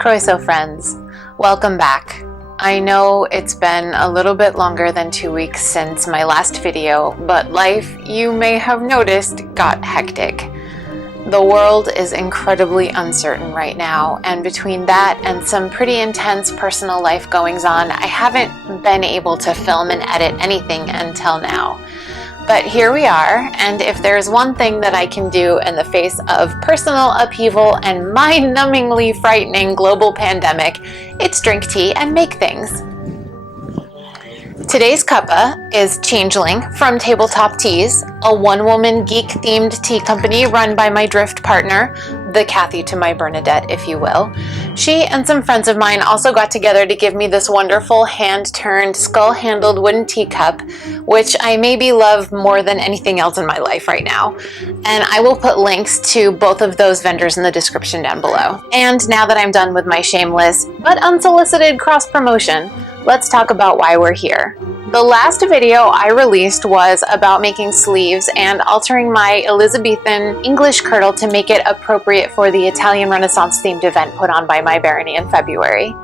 Croeso friends, welcome back. I know it's been a little bit longer than 2 weeks since my last video, but life, you may have noticed, got hectic. The world is incredibly uncertain right now, and between that and some pretty intense personal life goings-on, I haven't been able to film and edit anything until now. But here we are, and if there's one thing that I can do in the face of personal upheaval and mind-numbingly frightening global pandemic, it's drink tea and make things. Today's cuppa is Changeling from Tabletop Teas, a one-woman geek-themed tea company run by my drift partner, the Kathy to my Bernadette, if you will. She and some friends of mine also got together to give me this wonderful hand-turned, skull-handled wooden teacup, which I maybe love more than anything else in my life right now. And I will put links to both of those vendors in the description down below. And now that I'm done with my shameless but unsolicited cross-promotion, let's talk about why we're here. The last video I released was about making sleeves and altering my Elizabethan English kirtle to make it appropriate for the Italian Renaissance themed event put on by my barony in February.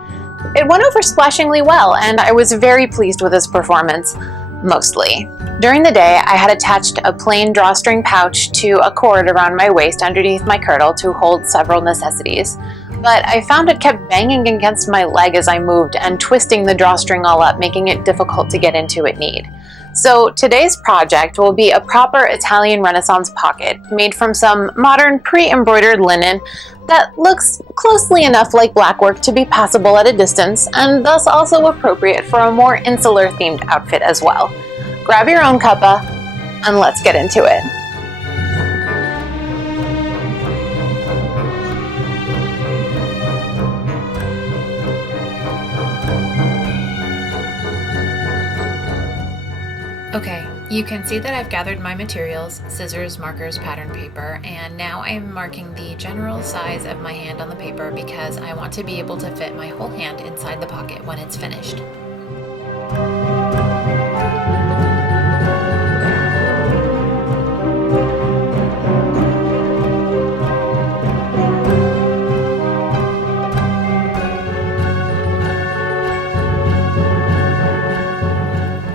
It went over splashingly well, and I was very pleased with this performance, mostly. During the day, I had attached a plain drawstring pouch to a cord around my waist underneath my kirtle to hold several necessities. But I found it kept banging against my leg as I moved and twisting the drawstring all up, making it difficult to get into at need. So today's project will be a proper Italian Renaissance pocket made from some modern pre-embroidered linen that looks closely enough like Blackwork to be passable at a distance and thus also appropriate for a more insular themed outfit as well. Grab your own cuppa and let's get into it. Okay, you can see that I've gathered my materials, scissors, markers, pattern paper, and now I'm marking the general size of my hand on the paper because I want to be able to fit my whole hand inside the pocket when it's finished.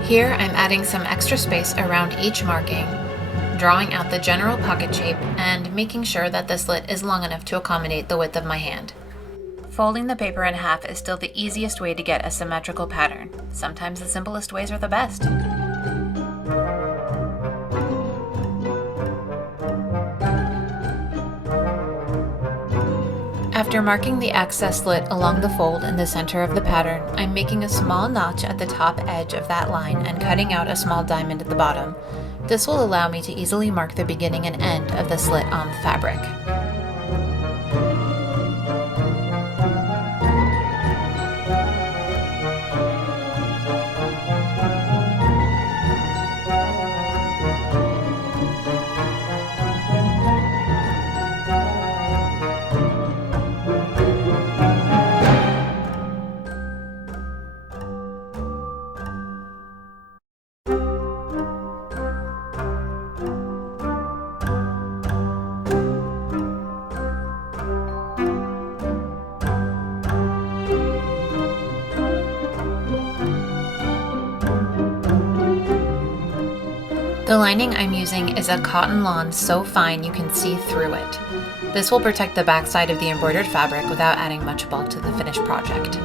Here I'm adding some extra space around each marking, drawing out the general pocket shape and making sure that the slit is long enough to accommodate the width of my hand. Folding the paper in half is still the easiest way to get a symmetrical pattern. Sometimes the simplest ways are the best. After marking the access slit along the fold in the center of the pattern, I'm making a small notch at the top edge of that line and cutting out a small diamond at the bottom. This will allow me to easily mark the beginning and end of the slit on the fabric. The lining I'm using is a cotton lawn so fine you can see through it. This will protect the backside of the embroidered fabric without adding much bulk to the finished project.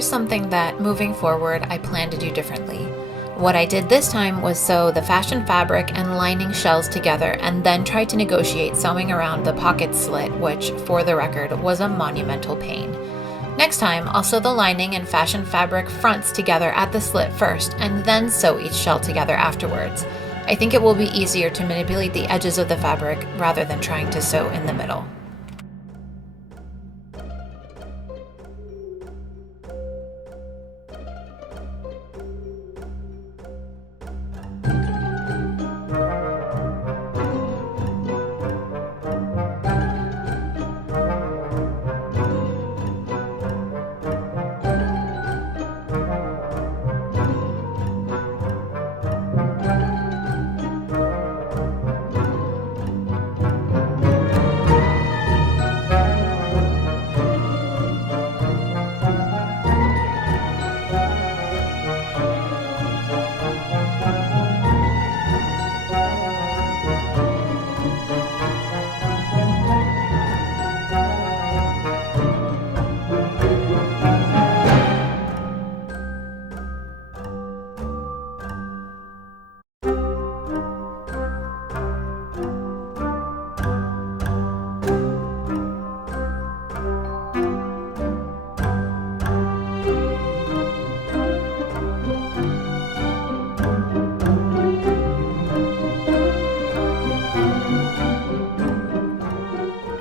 here's something that, moving forward, I plan to do differently. What I did this time was sew the fashion fabric and lining shells together and then try to negotiate sewing around the pocket slit, which, for the record, was a monumental pain. Next time, I'll sew the lining and fashion fabric fronts together at the slit first and then sew each shell together afterwards. I think it will be easier to manipulate the edges of the fabric rather than trying to sew in the middle.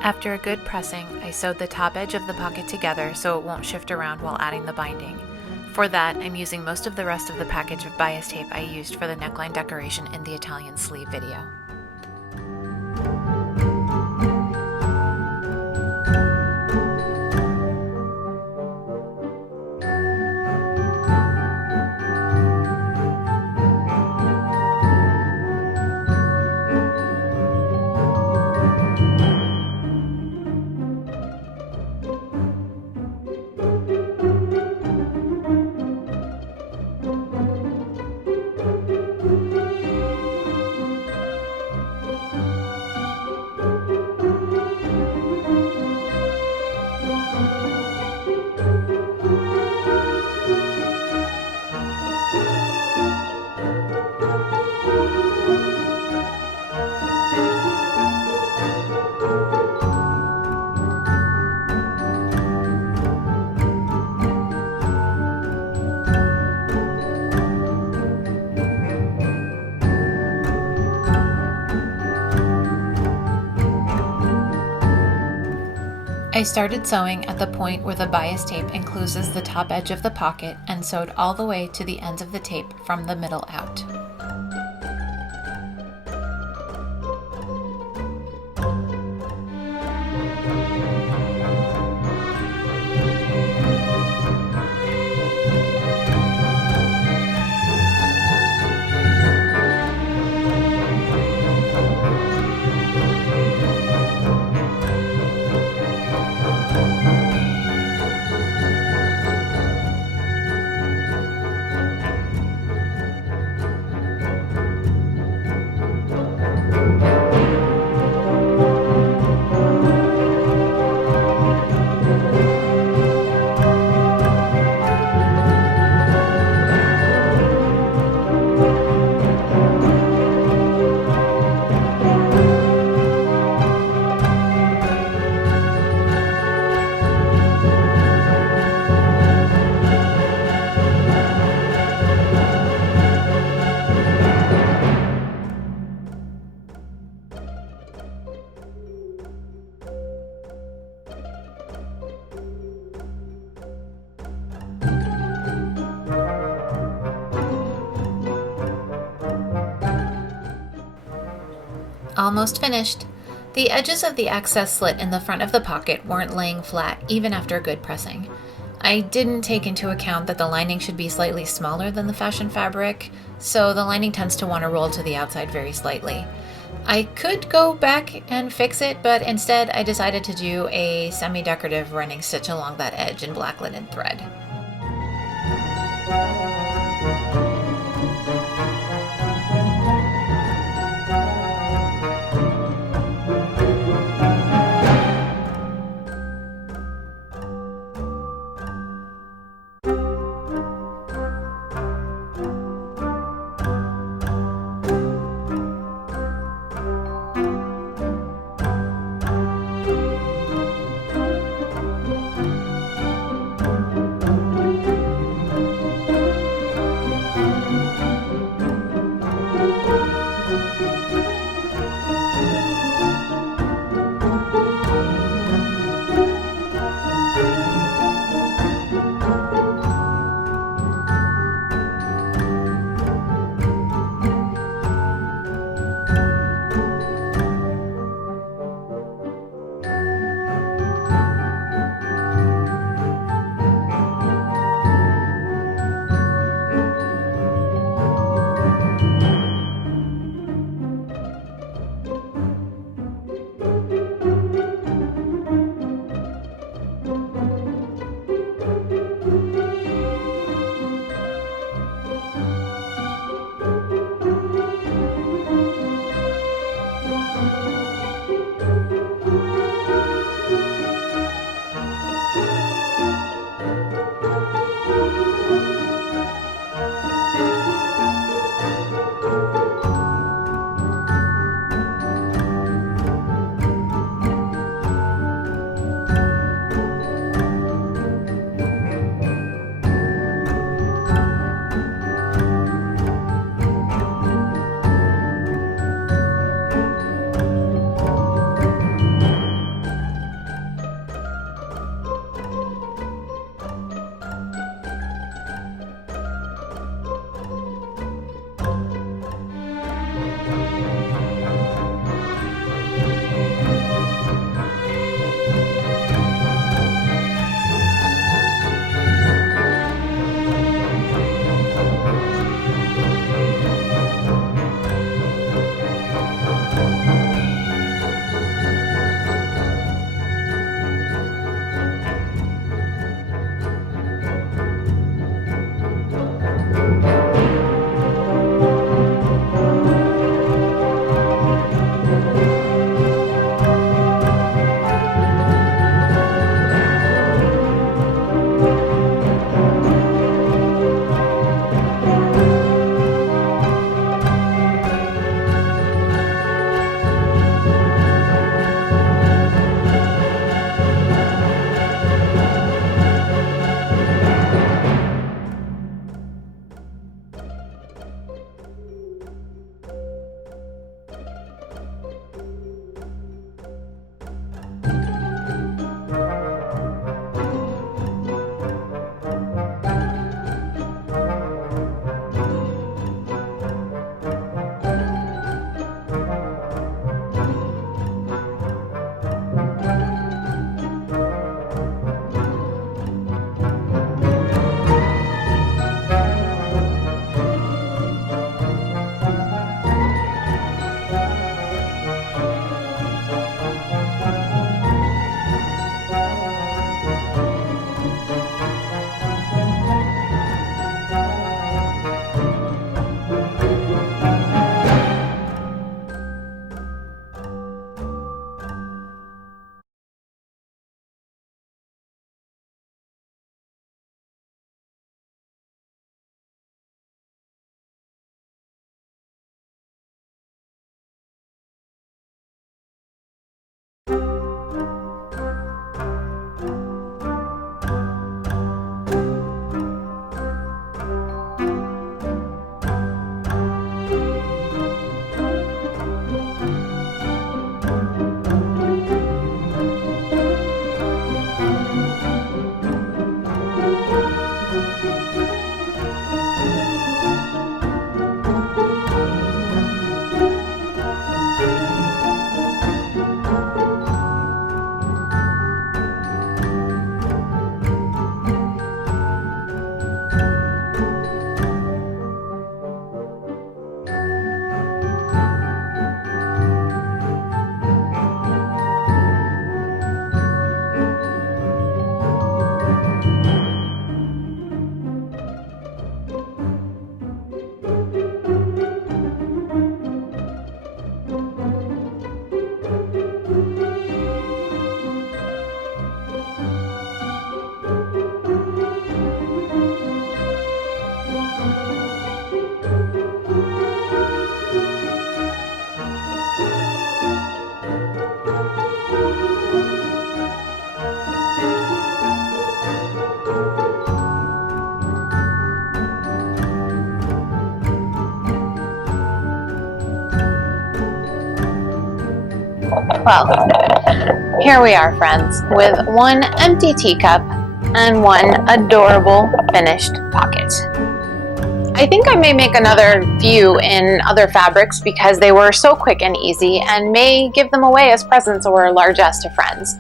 After a good pressing, I sewed the top edge of the pocket together so it won't shift around while adding the binding. For that, I'm using most of the rest of the package of bias tape I used for the neckline decoration in the Italian sleeve video. I started sewing at the point where the bias tape encloses the top edge of the pocket and sewed all the way to the ends of the tape from the middle out. Almost finished. The edges of the access slit in the front of the pocket weren't laying flat even after good pressing. I didn't take into account that the lining should be slightly smaller than the fashion fabric, so the lining tends to want to roll to the outside very slightly. I could go back and fix it, but instead I decided to do a semi-decorative running stitch along that edge in black linen thread. Well, here we are, friends, with one empty teacup and one adorable finished pocket. I think I may make another few in other fabrics because they were so quick and easy, and may give them away as presents or largesse to friends.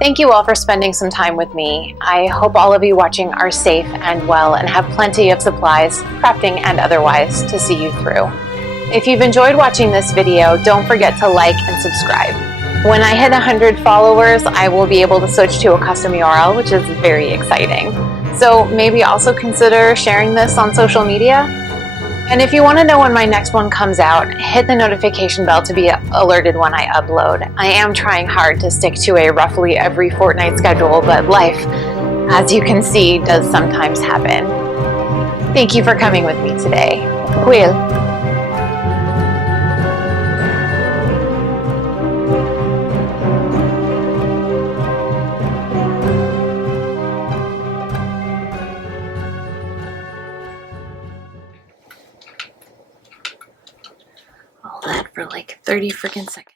Thank you all for spending some time with me. I hope all of you watching are safe and well and have plenty of supplies, crafting and otherwise, to see you through. If you've enjoyed watching this video, don't forget to like and subscribe. When I hit 100 followers, I will be able to switch to a custom URL, which is very exciting. So maybe also consider sharing this on social media. And if you want to know when my next one comes out, hit the notification bell to be alerted when I upload. I am trying hard to stick to a roughly every fortnight schedule, but life, as you can see, does sometimes happen. Thank you for coming with me today. Hwyl. All that for like 30 freaking seconds.